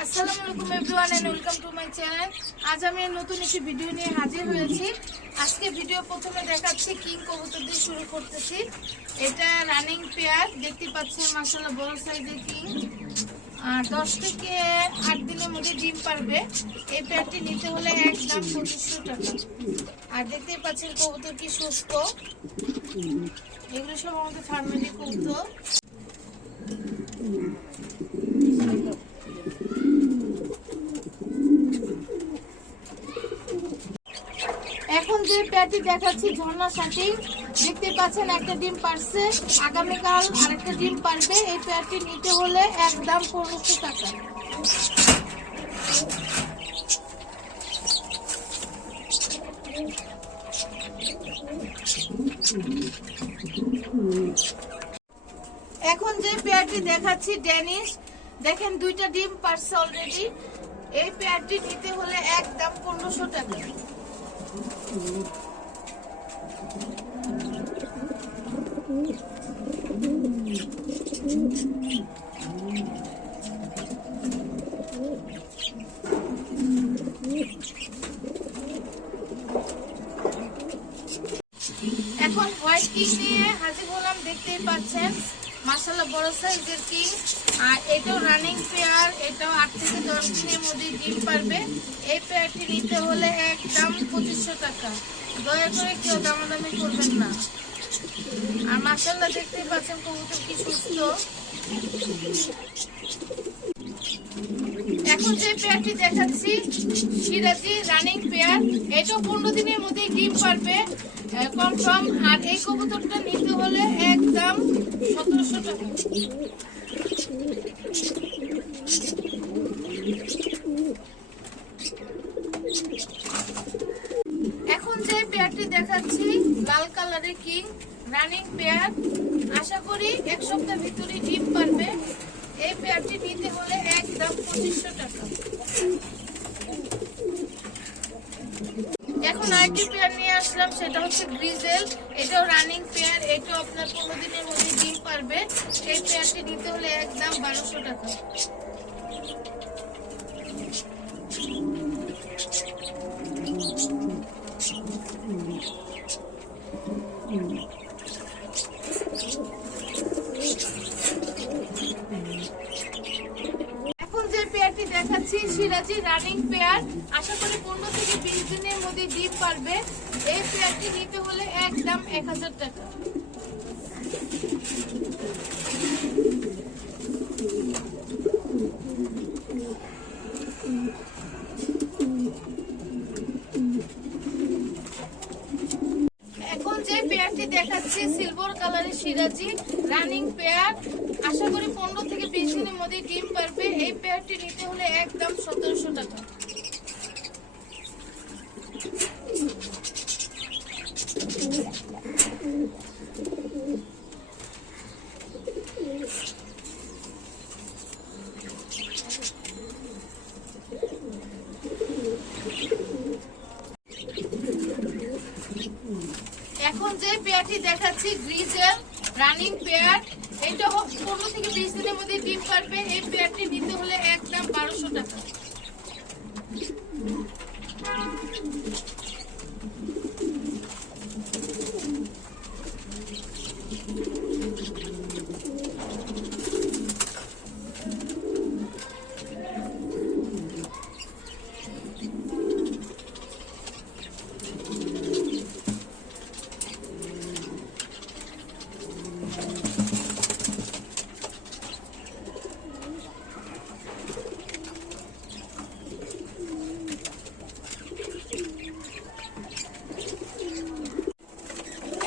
আসসালামু আলাইকুম everyone and welcome to my channel আজ আমি নতুন একটি ভিডিও নিয়ে হাজির হয়েছি। আজকে ভিডিও প্রথমে দেখাচ্ছি কিং কবুতর দিয়ে শুরু করতেছি। এটা রানিং পেয়ার দেখতে পাচ্ছেন মাসাল্লাহ বড় সাইজের কিং দশ থেকে আট দিনের মধ্যে ডিম পারবে। এই পেয়ারটি নিতে হলে একদম পঁচিশশো টাকা। আর দেখতেই পাচ্ছেন কবুতর কি সুস্থ এগুলো সব আমাদের ফার্মেলি কবুতর। প্যাটি দেখাচ্ছি ঝর্ণা সাথী দেখতে পাচ্ছেন একটা ডিম পারছে, আগামীকাল আরেকটা ডিম পারবে। এই প্যাটি নিতে হলে একদম পনেরোশো টাকা। এখন যে পেয়ারটি দেখাচ্ছি ড্যানিশ, দেখেন দুইটা ডিম পারছে অলরেডি এই পেয়ারটি নিতে হলে একদম পনেরোশো টাকা। এখন হোয়াইট কিং নিয়ে হাজির হলাম দেখতেই পাচ্ছেন। মাসাল্লাহ বড় সাইজের কিং? আর এটাও রানিং পেয়ার এটাও আট থেকে দশ দিনের মধ্যে ডিম পারবে। এই পেয়ারটি নিতে হলে একদম পঁচিশশো টাকা। দয়া করে কেউ দামাদামি করবেন না। আর মাসাল্লাহ দেখতেই পাচ্ছেন কবুতর কি সুস্থ। এখন যে পেয়ারটি দেখাচ্ছি, সিরাজি রানিং পেয়ার এটাও পনেরো দিনের মধ্যে ডিম পারবে। কনফার্ম আর এই কবুতরটা নিতে হলে একদম সতেরোশো টাকা। এখন যে পেয়ারটি দেখাচ্ছি, লাল কালারের কিং, রানিং পেয়ার। আশা করি এক সপ্তাহ ভিতরে ডিম পারবে। এই পেয়ারটি নিতে হলে একদম পঁচিশশো টাকা। এখন আরেকটি পেয়ার নিয়ে আসলাম সেটা হচ্ছে গ্রিজেল এটাও রানিং পেয়ার এটাও আপনার পনেরো দিনের মধ্যে ডিম পারবে। এই পেয়ারটি নিতে হলে একদম বারোশো টাকা। দেখাচ্ছি সিরাজি রানিং পেয়ার আশা করি পনেরো থেকে বিশ দিনের মধ্যে ডিম পারবে। এই পেয়ারটি নিতে হলে একদম এক হাজার টাকা। এখন যে পেয়ারটি দেখাচ্ছি সিলভার কালারের সিরাজি রানিং পেয়ার। আশা করি পনেরো থেকে বিশ দিনের মধ্যে ডিম পারবে। এই পেয়ারটি নিতে হলে একদম সতেরোশো টাকা এখন যে পেয়ারটি দেখাচ্ছি, গ্রিজেল, রানিং পেয়ার, এটা পনেরো থেকে বিশ দিনের মধ্যে ডিম পারবে। এই পেয়ারটি নিতে হলে একদম বারোশো টাকা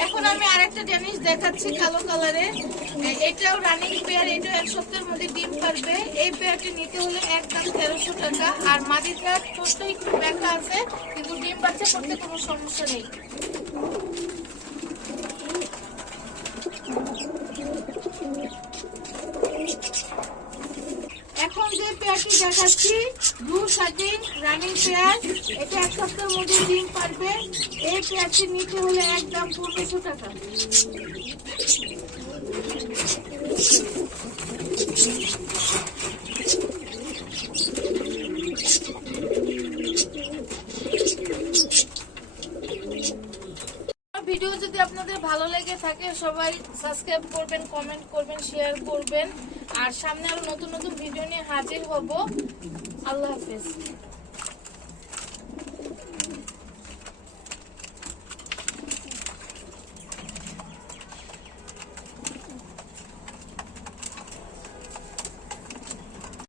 এখন ডেনিস দেখাচ্ছি কালো কালারে। এটাও রানিং পেয়ার এটাও এক সপ্তাহের মধ্যে ডিম পারবে এই পেয়ারটি নিতে হলে একদম তেরোশো টাকা। আর মাদিটা ছোট্ট একটু ব্যথা আছে, কিন্তু ডিম বাচ্চা করতে কোনো সমস্যা নেই। এটা এক সপ্তাহের মধ্যে পারবে। এই হলে টাকা ভিডিও যদি আপনাদের ভালো লেগে থাকে, সবাই সাবস্ক্রাইব করবেন কমেন্ট করবেন শেয়ার করবেন। আর সামনে আরও নতুন নতুন ভিডিও নিয়ে হাজির হব। আল্লাহ হাফেজ।